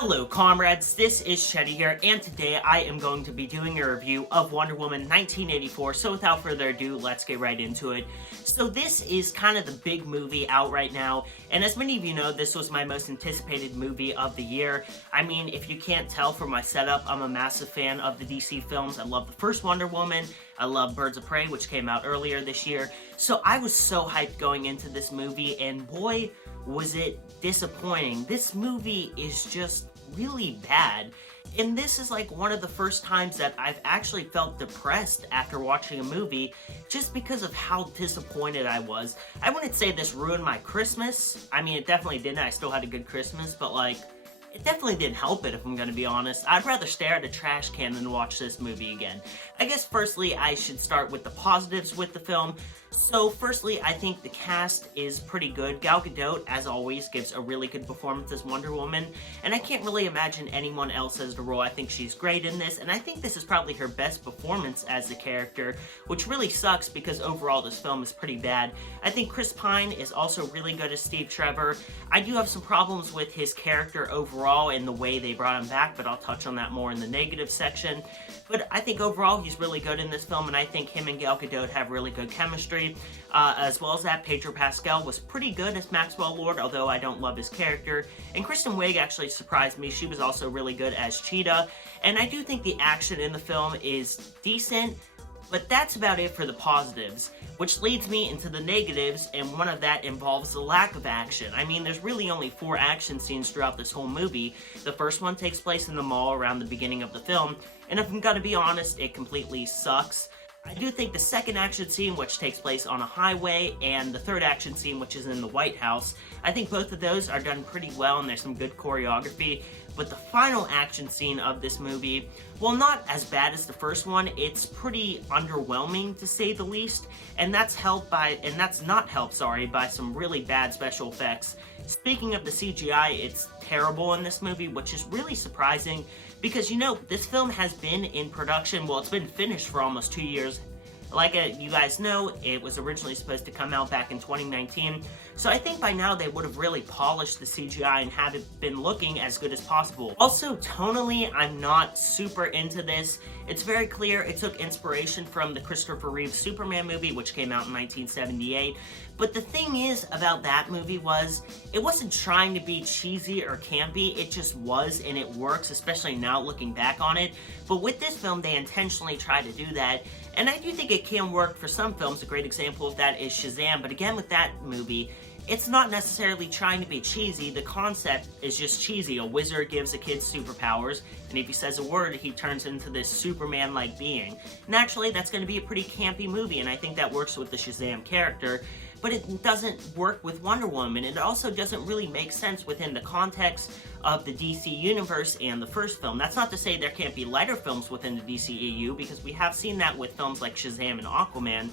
Hello comrades, this is Shetty here, and today I am going to be doing a review of Wonder Woman 1984, so without further ado, let's get right into it. So this is kind of the big movie out right now, and as many of you know, this was my most anticipated movie of the year. I mean, if you can't tell from my setup, I'm a massive fan of the DC films. I love the first Wonder Woman, I love Birds of Prey, which came out earlier this year, so I was so hyped going into this movie, and boy, was it disappointing. This movie is just really bad, and this is like one of the first times that I've actually felt depressed after watching a movie just because of how disappointed I was. I wouldn't say this ruined my Christmas. I mean, it definitely didn't. I still had a good Christmas, but like, it definitely didn't help it, if I'm gonna be honest. I'd rather stare at a trash can than watch this movie again. I guess firstly, I should start with the positives with the film. So firstly, I think the cast is pretty good. Gal Gadot, as always, gives a really good performance as Wonder Woman, and I can't really imagine anyone else as the role. I think she's great in this, and I think this is probably her best performance as the character, which really sucks because overall this film is pretty bad. I think Chris Pine is also really good as Steve Trevor. I do have some problems with his character overall and the way they brought him back, but I'll touch on that more in the negative section. But I think overall he's really good in this film, and I think him and Gal Gadot have really good chemistry. As well as that, Pedro Pascal was pretty good as Maxwell Lord, although I don't love his character. And Kristen Wiig actually surprised me. She was also really good as Cheetah. And I do think the action in the film is decent, but that's about it for the positives, which leads me into the negatives, and one of that involves the lack of action. I mean, there's really only 4 action scenes throughout this whole movie. The first one takes place in the mall around the beginning of the film, and if I'm gonna be honest, it completely sucks. I do think the second action scene, which takes place on a highway, and the third action scene, which is in the White House, I think both of those are done pretty well, and there's some good choreography. But the final action scene of this movie, well, not as bad as the first one, it's pretty underwhelming to say the least, and that's not helped, by some really bad special effects. Speaking of the CGI, it's terrible in this movie, which is really surprising because, you know, this film has been in production, well, it's been finished for almost 2 years. Like you guys know, it was originally supposed to come out back in 2019, so I think by now they would have really polished the CGI and had it been looking as good as possible. Also, tonally, I'm not super into this. It's very clear it took inspiration from the Christopher Reeve Superman movie, which came out in 1978, but the thing is about that movie was, it wasn't trying to be cheesy or campy, it just was, and it works, especially now looking back on it. But with this film, they intentionally tried to do that, and I do think it can work for some films. A great example of that is Shazam, but again with that movie, it's not necessarily trying to be cheesy, the concept is just cheesy. A wizard gives a kid superpowers, and if he says a word, he turns into this Superman-like being. Naturally, that's going to be a pretty campy movie, and I think that works with the Shazam character, but it doesn't work with Wonder Woman. It also doesn't really make sense within the context of the DC Universe and the first film. That's not to say there can't be lighter films within the DCEU, because we have seen that with films like Shazam and Aquaman.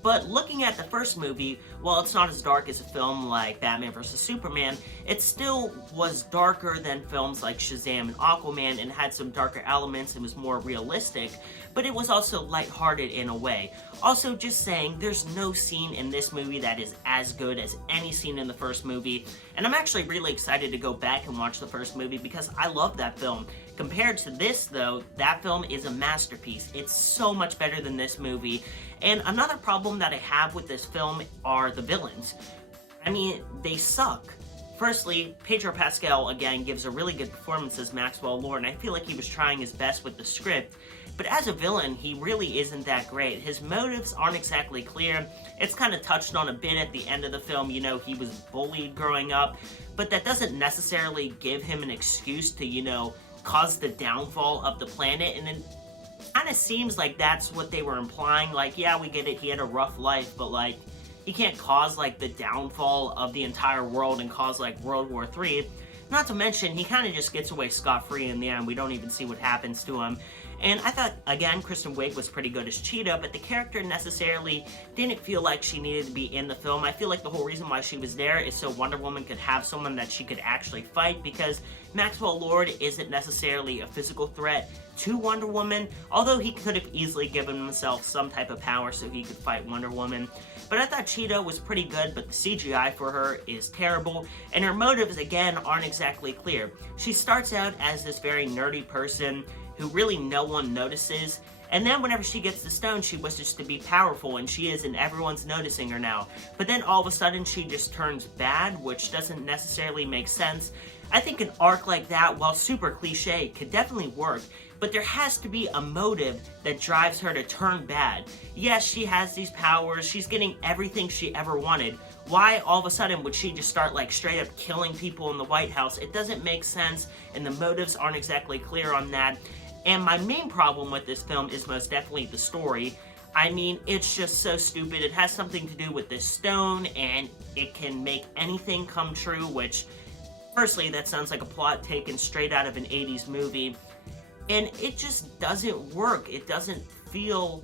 But looking at the first movie, while it's not as dark as a film like Batman vs. Superman, it still was darker than films like Shazam and Aquaman and had some darker elements and was more realistic, but it was also lighthearted in a way. Also, just saying, there's no scene in this movie that is as good as any scene in the first movie, and I'm actually really excited to go back and watch the first movie because I love that film. Compared to this, though, that film is a masterpiece. It's so much better than this movie. And another problem that I have with this film are the villains. I mean, they suck. Firstly, Pedro Pascal, again, gives a really good performance as Maxwell Lord, and I feel like he was trying his best with the script. But as a villain, he really isn't that great. His motives aren't exactly clear. It's kind of touched on a bit at the end of the film. You know, he was bullied growing up, but that doesn't necessarily give him an excuse to, you know, cause the downfall of the planet. And it kind of seems like that's what they were implying. Like, yeah, we get it, he had a rough life, but like, he can't cause like the downfall of the entire world and cause like World War III. Not to mention, he kind of just gets away scot-free in the end. We don't even see what happens to him. And I thought, again, Kristen Wiig was pretty good as Cheetah, but the character necessarily didn't feel like she needed to be in the film. I feel like the whole reason why she was there is so Wonder Woman could have someone that she could actually fight, because Maxwell Lord isn't necessarily a physical threat to Wonder Woman, although he could have easily given himself some type of power so he could fight Wonder Woman. But I thought Cheetah was pretty good, but the CGI for her is terrible, and her motives, again, aren't exactly clear. She starts out as this very nerdy person who really no one notices, and then whenever she gets the stone, she wishes to be powerful, and she is, and everyone's noticing her now. But then all of a sudden, she just turns bad, which doesn't necessarily make sense. I think an arc like that, while super cliche, could definitely work, but there has to be a motive that drives her to turn bad. Yes, she has these powers, she's getting everything she ever wanted. Why all of a sudden would she just start like straight up killing people in the White House? It doesn't make sense, and the motives aren't exactly clear on that. And my main problem with this film is most definitely the story. I mean, it's just so stupid. It has something to do with this stone, and it can make anything come true, which, firstly, that sounds like a plot taken straight out of an 80s movie. And it just doesn't work. It doesn't feel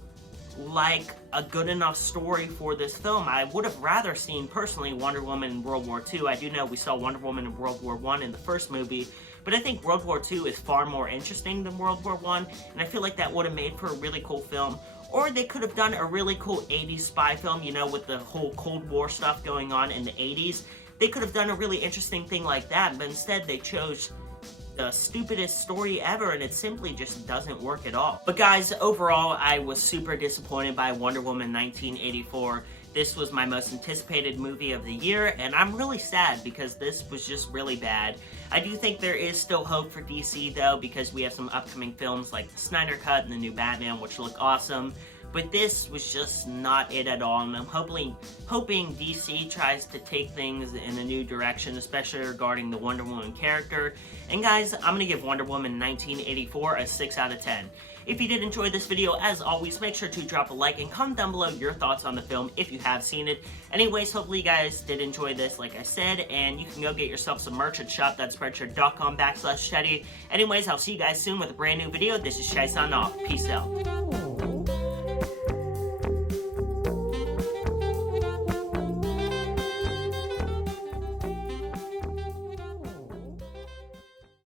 like a good enough story for this film. I would have rather seen, personally, Wonder Woman in World War II. I do know we saw Wonder Woman in World War I in the first movie, but I think World War II is far more interesting than World War I, and I feel like that would have made for a really cool film. Or they could have done a really cool 80s spy film, you know, with the whole Cold War stuff going on in the 80s. They could have done a really interesting thing like that, but instead they chose the stupidest story ever, and it simply just doesn't work at all. But guys, overall, I was super disappointed by Wonder Woman 1984. This was my most anticipated movie of the year, and I'm really sad because this was just really bad. I do think there is still hope for DC though, because we have some upcoming films like the Snyder Cut and the new Batman, which look awesome. But this was just not it at all, and I'm hoping DC tries to take things in a new direction, especially regarding the Wonder Woman character. And guys, I'm going to give Wonder Woman 1984 a 6 out of 10. If you did enjoy this video, as always, make sure to drop a like and comment down below your thoughts on the film if you have seen it. Anyways, hopefully you guys did enjoy this, like I said, and you can go get yourself some merch at shop.spreadshirt.com/Sheddy. Anyways, I'll see you guys soon with a brand new video. This is Sheddy signing off. Peace out.